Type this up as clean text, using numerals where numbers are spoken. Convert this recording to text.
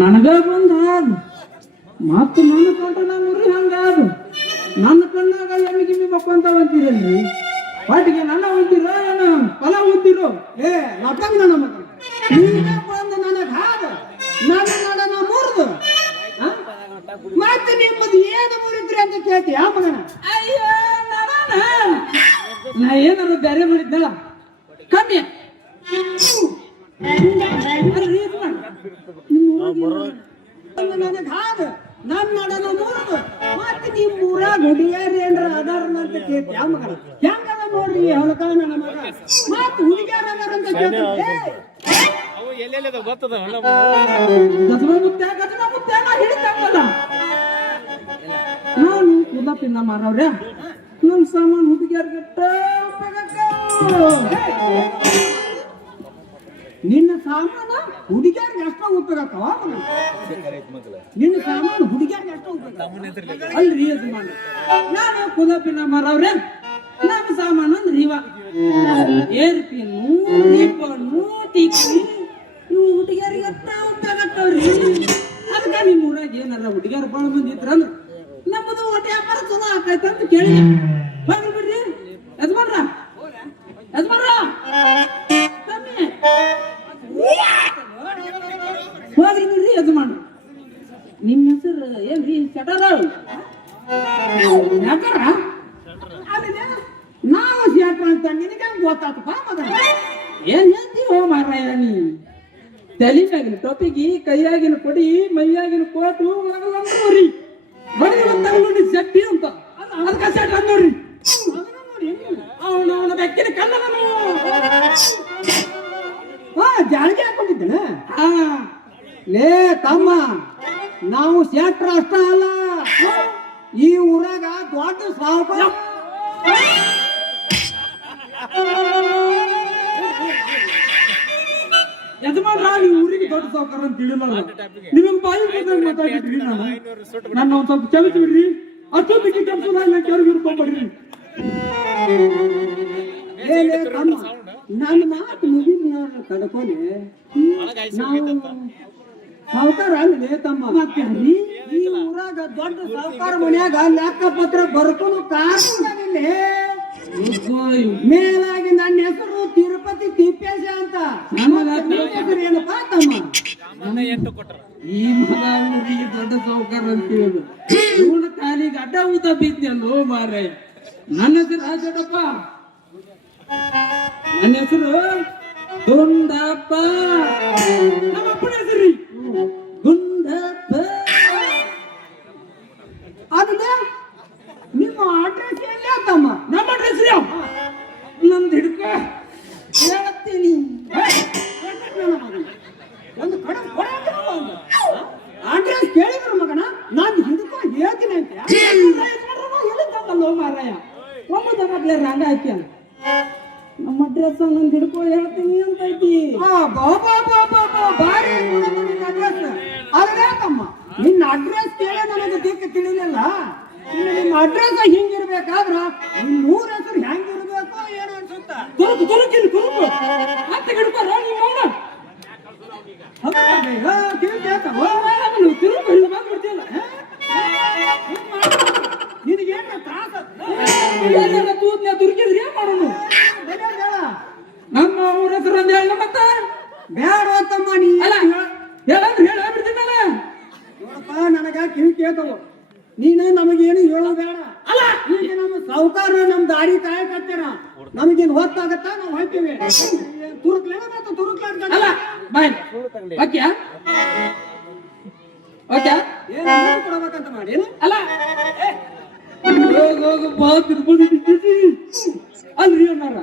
ನನಗ ಬಂದ ಮತ್ತು ನನ್ನ ಕಂಠನ ಮುರಿ ಹಂಗಾದು ನನ್ನ ಕಣ್ಣಾಗ ಎಮ್ಮಿಗಿಮ್ಮಿ ಮಕ್ಕಂತ ಅಂತೀರಲ್ರಿ ಪಾಟಿಗೆ ನನ್ನ ಹೊಂದಿರೋ ಏನ ಫಲ ಹೊಂದಿರೋ ಏ ಲಪಂಗ ನನ್ನ ಮಗ ನೀನ ಬಂದು ನನಗೆ ಹಾದ ನನ್ನ ನಡನ ಮುರಿದು ಮತ್ತೆ ನಿಮ್ಮದು ಏನು ಮುರಿದ್ರಿ ಅಂತ ಕೇಳ್ತಿ ಆ ಮಗನ ಅಯ್ಯೋ ನಾ ಏನಾರು ಬೇರೆ ಮಾಡಿದ್ದ ಕಮ್ಮಿ ನನಗೆ ಹಾದ ನನ್ನ ನಡನ ಮುರಿದು ಮತ್ತೆ ನಿಮ್ಮ ಊರಾಗ ಹುಡುಗಿಯರು ಏನ್ರ ಅದಾರ ಅಂತ ಕೇಳ್ತಿ ಆ ಮಗನ ಹೆಂಗದ ನೋಡ್ರಿ ಹೊಲಕ ನನ್ನ ಮಗ ಮತ್ತೆ ಹುಡುಗಿಯರು ಅದಾರ ಅಂತ ಕೇಳ್ತಿ ನಾನು ಕುದಪಿಂದ ಮಾರವ್ರೆ ನಮ್ ಸಾಮಾನು ಹುಡುಗಿಯರ್ಗೆ ನಿನ್ನ ಸಾಮಾನ ಹುಡುಗಿಯರ್ಗೆ ಅಷ್ಟ ಉಪಯೋಗಕ್ಕವ ನಿನ್ನ ಸಾಮಾನು ಹುಡುಗಿಯರ್ಗೆ ಅಷ್ಟ ಉಪಯೋಗ ಅಲ್ರಿ ಯಜಮಾನ ನಾನು ಕುದಪಿನ ಮಾರವ್ರೆ ನಮ್ಮ ಸಾಮಾನು ಅಂದ್ರೆ ಇವ ಏರ್ಪಿನ್ನು ದೀಪನ್ನು ಟಿಕ್ಕಿ ಇವು ಹುಡುಗಿಯರಿಗೆ ಅಷ್ಟ ಉಪಯೋಗಕ್ಕವ್ರಿ ಅದಕ್ಕೆ ನಿಮ್ಮ ಊರಾಗ ಏನಾರ ಹುಡುಗಿಯರು ಬಾಳ ಮಂದಿ ಇದ್ರಂದ್ರ ನಮ್ಮದು ಒಟ್ಟು ವ್ಯಾಪಾರ ಚಲೋ ಆಕೈತೆ ಅಂತ ಕೇಳಿ ಬರ್ರಿ ಬಿಡ್ರಿ ಯಜಮಾನ್ರ ಯಜಮಾನ್ರ ಹೋಗ್ರಿ ಬಿಡ್ರಿ ಯಜಮಾನ್ ನಿಮ್ಮ ಹೆಸರು ಏನ್ರಿ ಶಟರ ಶಟರ ನಾವು ಶೇಟ್ರ ಅಂತ ನಿನಗೆ ಗೊತ್ತಾತಪ್ಪ ಮಗ ಏನ್ ಹೇಳ್ತೀವೋ ಮಾರಾಯ ನೀ ತಲೆಯಾಗಿನ ಟೊಪಿಗಿ ಕೈಯಾಗಿನ ಕೊಡಿ ಮೈಯಾಗಿನ ಕೋಟು ಒಳಗಲ್ಲಂದ್ರಿ ನೋಡಿ ಜಟ್ಟಿ ಅಂತ ಅದಕ್ಕೆ ಸೆಟ್ ಅಂದ್ರಿ ಅವನ ಬೆಕ್ಕಿನ ಕಲ್ಲನು ಜಾಳಿಗೆ ಹಾಕೊಂಡಿದ್ದೇನೆ ಲೇ ತಮ್ಮ ನಾವು ಶೇಟ್ರ ಅಷ್ಟ ಅಲ್ಲ ಈ ಊರಾಗ ದೊಡ್ಡ ಸಾವುಕಾರ ಯಜಮಾನ್ರ ನೀವು ಊರಿಗೆ ದೊಡ್ಡ ಸಾವುಕಾರ ಅಂತ ತಿಳಿಲ್ಲ ನಿಮ್ ಬಾಯಿ ಮಾತಾಡಿದ್ರಿ ನಾನು ನನ್ನ ಒಂದ್ ಸ್ವಲ್ಪ ಕೆಲಸ ಬಿಡ್ರಿ ಅಷ್ಟೊತ್ತಿಗೆ ಕೆಲಸ ನಾನು ಕೆಳಗೆ ಇರ್ಕೊಂಡ್ಬರ್ರಿ ನನ್ನ ಮಾತು ಮುಗಿದ ಕಡ್ಕೊನೆ ಸಾವುಕಾರ ಅಲ್ಲೇ ತಮ್ಮ ಈ ಊರಾಗ ದೊಡ್ಡ ಸಾವುಕಾರ ಮನ್ಯಾಗ ಲೆಕ್ಕ ಪತ್ರ ಬರ್ಕೊಂಡು ಕಾರಣೇ ಮೇಲಾಗಿ ನನ್ನ ಹೆಸರು ತಿರುಪತಿ ತಿಪ್ಪೇಶ ಅಂತ ಹೆಸರು ಏನಪ್ಪಾ ತಮ್ಮ ಈ ಮಗ ಊರಿಗೆ ದೊಡ್ಡ ಸಾವುಕಾರ ಅಂತ ಹೇಳುದು ಇವನ ಕಾಲಿಗೆ ಅಡ್ಡ ಊತ ಬಿದ್ದಲ್ಲೋ ಮಾರೇ ನನ್ನ ಹೆಸರು ರಾಜಡಪ್ಪ ನನ್ನ ಹೆಸರು ಗುಂಡಪ್ಪ ನಮ್ಮ ಅಪ್ಪನ ಹೆಸರು ಗುಂಡಪ್ಪ ಅದಕ್ಕೆ ನಿಮ್ಮ ಅಡ್ರೆಸ್ ಎಲ್ಲ ತಮ್ಮ ನಮ್ಮ ಅಡ್ರೆಸ್ ನಂದು ಹಿಡ್ಕ ಹೇಳ್ತೀನಿ ಒಂದು ಕಡೆ ಅಡ್ರೆಸ್ ಕೇಳಿದ್ರು ಮಗನ ನಾನು ಹಿಡ್ಕೊ ಹೇಳ್ತೀನಿ ಅಂತ ಹೇಳಿದ್ದಲ್ಲೋ ಮಾರಾಯ ಒಂಬತ್ತು ಮಕ್ಳ ರಂಗ ಹಾಕ್ಯಾನ ನಮ್ಮ ಅಡ್ರೆಸ್ ನಂದು ಹಿಡ್ಕೊ ಹೇಳ್ತೀನಿ ಅಂತ ಐತಿ ಬಾರಿ ನಿನ್ನ ಅಡ್ರೆಸ್ ಅದೇ ತಮ್ಮ ನಿನ್ನ ಅಡ್ರೆಸ್ ಕೇಳಿ ನನಗೆ ದಿಕ್ಕ ತಿಳಿಲಿಲ್ಲ ಇನ್ನು ನಿಮ್ಮ ಅಡ್ರೆಸ್ ಹಿಂಗಿರ್ಬೇಕಾದ್ರ ನಿಮ್ಮ ಊರ ಹೆಸರು ಹೆಂಗಿರ್ಬೇಕು ಏನು ಅನ್ಸುತ್ತ ತುರುಕು ಮತ್ತೆ ಹಿಡ್ಕೊ ನಿಮ್ಮ ನಿನಗೇನ ತ್ರಾಸ ತೂತ್ನ ತುರುಕಿದ್ರಿ ಏನ್ ಮಾಡೋಣ ನಮ್ಮ ಊರ ಹೆಸರು ಅಂದ ಹೇಳ ಮತ್ತ ಬೇಡ ತಮ್ಮ ನೀ ಅಲ್ಲ ಹೇಳಂದ್ರೆ ಹೇಳ್ಬಿಡ್ತೀನಲ್ಲ ನೋಡಪ್ಪ ನನಗ ಕಿವಿ ಕೇಳ್ತವ ನೀನು ನಮಗೇನು ಹೇಳೋ ಬೇಡ ಅಲ್ಲ ಈಗ ನಮ್ಮ ಸಾವುಕಾರ ನಮ್ಮ ದಾರಿ ಕಾಯಕತ್ತಾರ ನಮಗೇನು ಹೊತ್ತಾಗತ್ತ ನಾವು ಹೋಗ್ತೀವಿ ತುರುಕ್ಲೇನ ಮತ್ತು ತುರುಕ್ಲಾರ್ದ ಅಲ್ಲ ಬಾಯ್ ಓಕೆ ಓಕೆ ಏನು ಕೊಡಬೇಕಂತ ಮಾಡಿ ಅಲ್ಲ ಹೋಗು ಬಾ ತಿರ್ಬೋದು ಅಲ್ರಿ ಅನ್ನಾರ